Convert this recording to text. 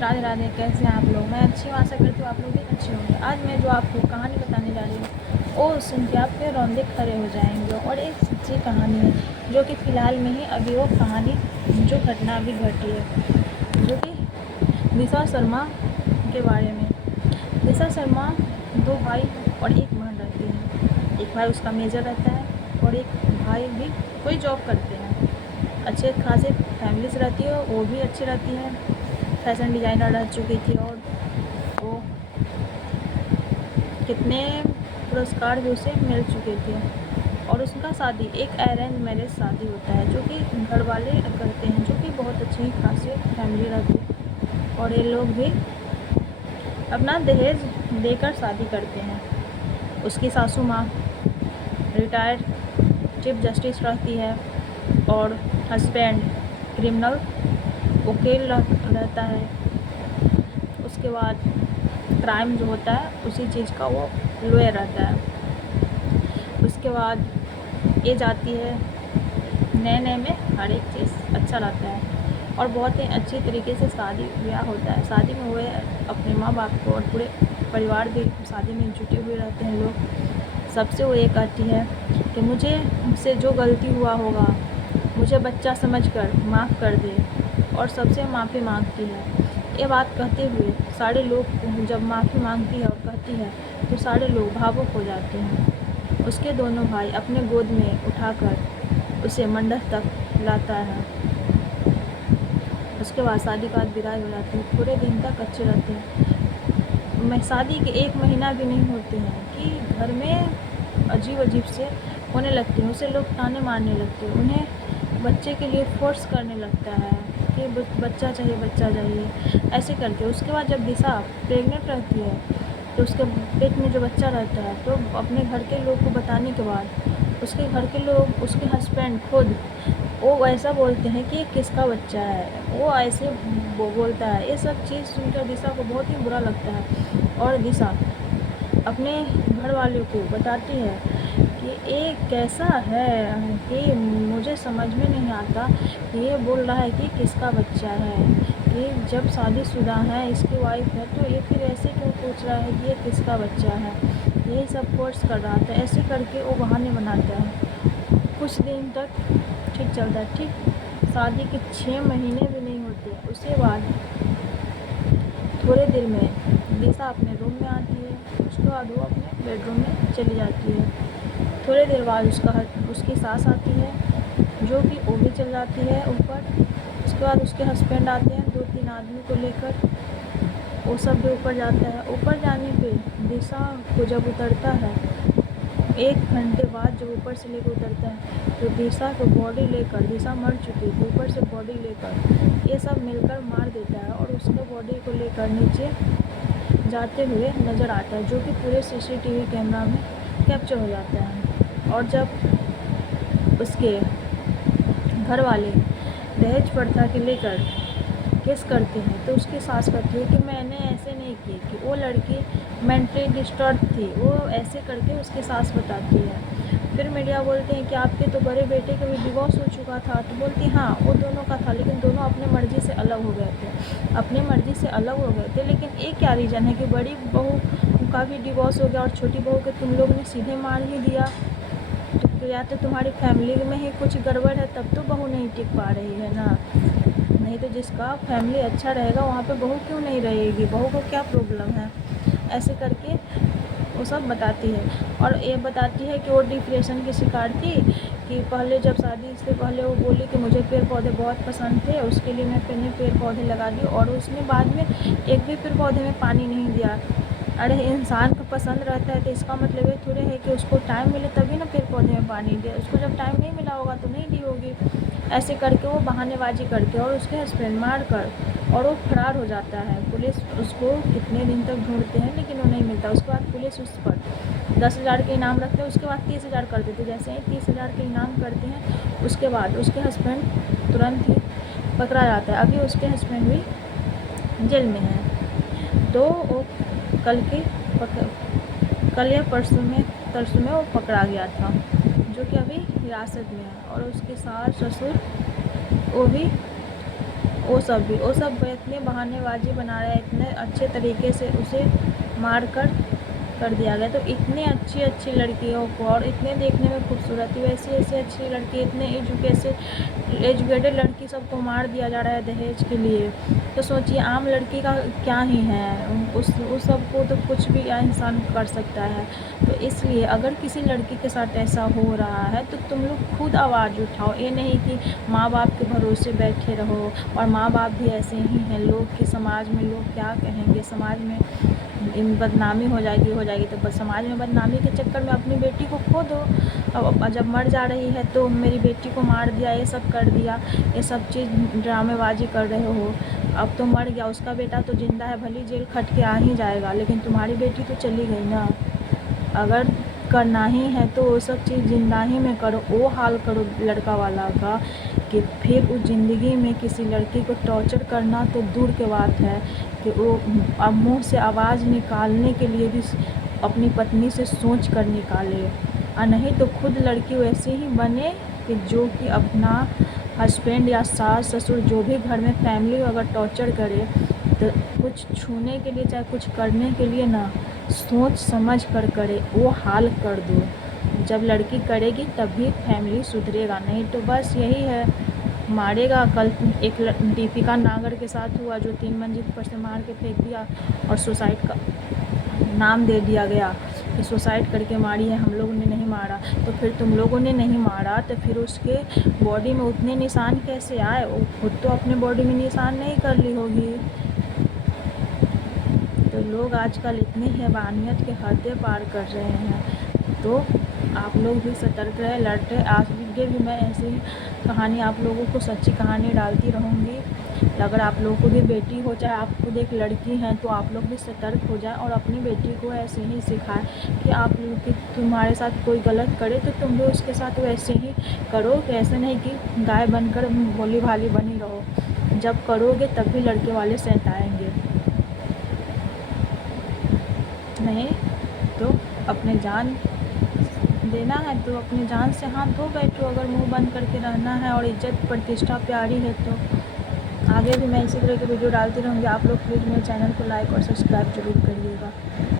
राधे राधे। कैसे हैं आप लोग? मैं अच्छी हूँ, आशा करती हूँ आप लोग भी अच्छे होंगे। आज मैं जो आपको कहानी बताने जा रही हूँ वो सुन के आप फिर रौंदे खड़े हो जाएंगे। और एक सच्ची कहानी है जो कि फ़िलहाल में ही अभी वो कहानी जो घटना अभी घटी है, जो कि दिशा शर्मा के बारे में। दिशा शर्मा 2 भाई और 1 बहन रहती है। एक भाई उसका मेजर रहता है और एक भाई भी कोई जॉब करते हैं। अच्छे खासे फैमिली से रहती है, वो भी अच्छी रहती है, फैशन डिज़ाइनर रह चुकी थी और वो कितने पुरस्कार भी उसे मिल चुके थे। और उसका शादी एक अरेंज मैरिज शादी होता है जो कि घर वाले करते हैं, जो कि बहुत अच्छी खासी फैमिली रहती है। और ये लोग भी अपना दहेज देकर शादी करते हैं। उसकी सासू माँ रिटायर्ड चीफ जस्टिस रहती है और हस्बैंड क्रिमिनल वकील रहता है। उसके बाद क्राइम जो होता है उसी चीज़ का वो लॉयर रहता है। उसके बाद ये जाती है, नए में हर एक चीज़ अच्छा रहता है और बहुत ही अच्छी तरीके से शादी ब्याह होता है। शादी में हुए अपने माँ बाप को और पूरे परिवार भी शादी में जुटे हुए रहते हैं लोग। सबसे वो ये कहती है कि मुझसे जो गलती हुआ होगा मुझे बच्चा समझकर माफ़ कर दे, और सबसे माफ़ी मांगती है। ये बात कहते हुए सारे लोग जब माफ़ी मांगती है और कहती है तो सारे लोग भावुक हो जाते हैं। उसके दोनों भाई अपने गोद में उठाकर उसे मंडप तक लाता है। उसके बाद शादी के बाद विदाई हो जाती है। पूरे दिन तक अच्छे रहते हैं। मैं शादी के 1 महीना भी नहीं होते हैं कि घर में अजीब से होने लगते हैं। उसे लोग ताने मारने लगते हैं, उन्हें बच्चे के लिए फोर्स करने लगता है कि बच्चा चाहिए ऐसे करके। उसके बाद जब दिशा प्रेग्नेंट रहती है तो उसके पेट में जो बच्चा रहता है, तो अपने घर के लोग को बताने के बाद उसके घर के लोग, उसके हस्बैंड खुद वो ऐसा बोलते हैं कि ये किसका बच्चा है, वो ऐसे बोलता है। ये सब चीज़ सुनकर दिशा को बहुत ही बुरा लगता है और दिशा अपने घर वालों को बताती है कि ये कैसा है कि मुझे समझ में नहीं आता। ये बोल रहा है कि किसका बच्चा है, कि जब शादीशुदा है, इसकी वाइफ है, तो ये फिर ऐसे क्यों पूछ रहा है कि ये किसका बच्चा है। यही सब फोर्स कर रहा था। ऐसे करके वो बहाने बनाता है। कुछ दिन तक ठीक चलता है। ठीक शादी के 6 महीने भी नहीं होते उसके बाद थोड़े देर में दिशा अपने रूम में आती है। उसके बाद वो अपने बेडरूम में चली जाती है। थोड़ी देर बाद उसकी सास आती है, जो कि वो भी चल जाती है ऊपर। उसके बाद उसके हस्बैंड आते हैं 2-3 आदमी को लेकर, वो सब भी ऊपर जाता है। ऊपर जाने पे दिशा को जब उतरता है, 1 घंटे बाद जब ऊपर से लेकर उतरता है, तो दिशा को बॉडी लेकर, दिशा मर चुकी थी, ऊपर से बॉडी लेकर ये सब मिलकर मार देता है और उसके बॉडी को लेकर नीचे जाते हुए नज़र आता है, जो कि पूरे सीसीटीवी कैमरा में कैप्चर हो जाता है। और जब उसके घर वाले दहेज प्रथा के लेकर केस करते हैं तो उसकी सास कहती है कि मैंने ऐसे नहीं की, कि वो लड़की मेंटली डिस्टर्ब थी, वो ऐसे करके उसकी सास बताती है। फिर मीडिया बोलते हैं कि आपके तो बड़े बेटे का भी डिवोर्स हो चुका था, तो बोलती हाँ वो दोनों का था, लेकिन दोनों अपने मर्ज़ी से अलग हो गए थे, अपने मर्ज़ी से अलग हो गए थे। लेकिन एक क्या रीज़न है कि बड़ी बहू का भी डिवोर्स हो गया और छोटी बहू के तुम लोग ने सीधे मार ही दिया। तो या तो तुम्हारी फैमिली में ही कुछ गड़बड़ है, तब तो बहू नहीं टिक पा रही है ना। नहीं तो जिसका फैमिली अच्छा रहेगा वहाँ पे बहू क्यों नहीं रहेगी, बहू को क्या प्रॉब्लम है। ऐसे करके वो सब बताती है। और ये बताती है कि वो डिप्रेशन की शिकार थी, कि पहले जब शादी से पहले वो बोली कि मुझे पेड़ पौधे बहुत पसंद थे, उसके लिए मैंने पेड़ पौधे लगा दिए, और उसने बाद में एक भी पेड़ पौधे में पानी नहीं दिया। अरे इंसान को पसंद रहता है तो इसका मतलब ये थोड़े है कि उसको टाइम मिले तभी ना पेड़ पौधे में पानी दे। उसको जब टाइम नहीं मिला होगा तो नहीं दी होगी। ऐसे करके वो बहानेबाजी करके और उसके हस्बैंड मार कर और वो फरार हो जाता है। पुलिस उसको कितने दिन तक ढूंढते हैं लेकिन वो नहीं मिलता। उसके बाद पुलिस उस पर 10,000 के इनाम रखते हैं, उसके बाद 30,000 कर देते। जैसे ही 30,000 के इनाम करते हैं उसके बाद उसके हस्बैंड तुरंत ही पकड़ा जाता है। अभी उसके हस्बैंड भी जेल में है। तो वो कल या परसों में वो पकड़ा गया था, जो कि अभी हिरासत में है। और उसके सास ससुर वो सब इतने बहानेबाजी बना रहे हैं, इतने अच्छे तरीके से उसे मार कर दिया गया। तो इतनी अच्छी लड़कियों को, और इतने देखने में खूबसूरत थी, वैसी ऐसी अच्छी लड़की, इतने एजुकेटेड लड़की सबको मार दिया जा रहा है दहेज के लिए। तो सोचिए आम लड़की का क्या ही है, उस सबको तो कुछ भी इंसान कर सकता है। तो इसलिए अगर किसी लड़की के साथ ऐसा हो रहा है तो तुम लोग खुद आवाज़ उठाओ। ये नहीं कि माँ बाप के भरोसे बैठे रहो, और माँ बाप भी ऐसे ही हैं लोग कि समाज में लोग क्या कहेंगे, समाज में बदनामी हो जाएगी। तो बस समाज में बदनामी के चक्कर में अपनी बेटी को खो दो। अब जब मर जा रही है तो मेरी बेटी को मार दिया, ये सब कर दिया, ये सब चीज़ ड्रामेबाजी कर रहे हो। अब तो मर गया, उसका बेटा तो ज़िंदा है, भली जेल खट के आ ही जाएगा, लेकिन तुम्हारी बेटी तो चली गई ना। अगर करना ही है तो वो सब चीज़ ज़िंदा ही में करो। वो हाल करो लड़का वाला का कि फिर उस ज़िंदगी में किसी लड़की को टॉर्चर करना तो दूर की बात है कि वो अब मुँह से आवाज़ निकालने के लिए भी अपनी पत्नी से सोच कर निकाले, और नहीं तो खुद लड़की वैसे ही बने कि जो कि अपना हस्बैंड या सास ससुर जो भी घर में फैमिली अगर टॉर्चर करे तो कुछ छूने के लिए चाहे कुछ करने के लिए ना सोच समझ कर करे, वो हाल कर दो। जब लड़की करेगी तभी फैमिली सुधरेगा, नहीं तो बस यही है, मारेगा। कल एक दीपिका नागर के साथ हुआ जो 3 मंजिल पर से मार के फेंक दिया और सुसाइड का नाम दे दिया गया कि सुसाइड करके मारी है, हम लोगों ने नहीं मारा। तो फिर तुम लोगों ने नहीं मारा तो फिर उसके बॉडी में उतने निशान कैसे आए? वो खुद तो अपने बॉडी में निशान नहीं कर ली होगी। तो लोग आजकल इतनी हैवानियत के हदें पार कर रहे हैं, तो आप लोग भी सतर्क रहे, लड़ते। आगे भी मैं ऐसे ही कहानी आप लोगों को, सच्ची कहानी डालती रहूँगी। अगर आप लोगों को भी बेटी हो, चाहे आप खुद एक लड़की हैं, तो आप लोग भी सतर्क हो जाएं और अपनी बेटी को ऐसे ही सिखाएं कि आप लोग कि तुम्हारे साथ कोई गलत करे तो तुम भी उसके साथ वैसे ही करो। कि ऐसे नहीं कि गाय बनकर भोली भाली बनी रहो, जब करोगे तब भी लड़के वाले सेंट आएंगे। नहीं तो अपने जान देना है तो अपनी जान से हाथ धो बैठो, अगर मुंह बंद करके रहना है और इज्जत प्रतिष्ठा प्यारी है तो। आगे भी मैं इसी तरह की वीडियो डालती रहूँगी। आप लोग प्लीज़ मेरे चैनल को लाइक और सब्सक्राइब जरूर करिएगा।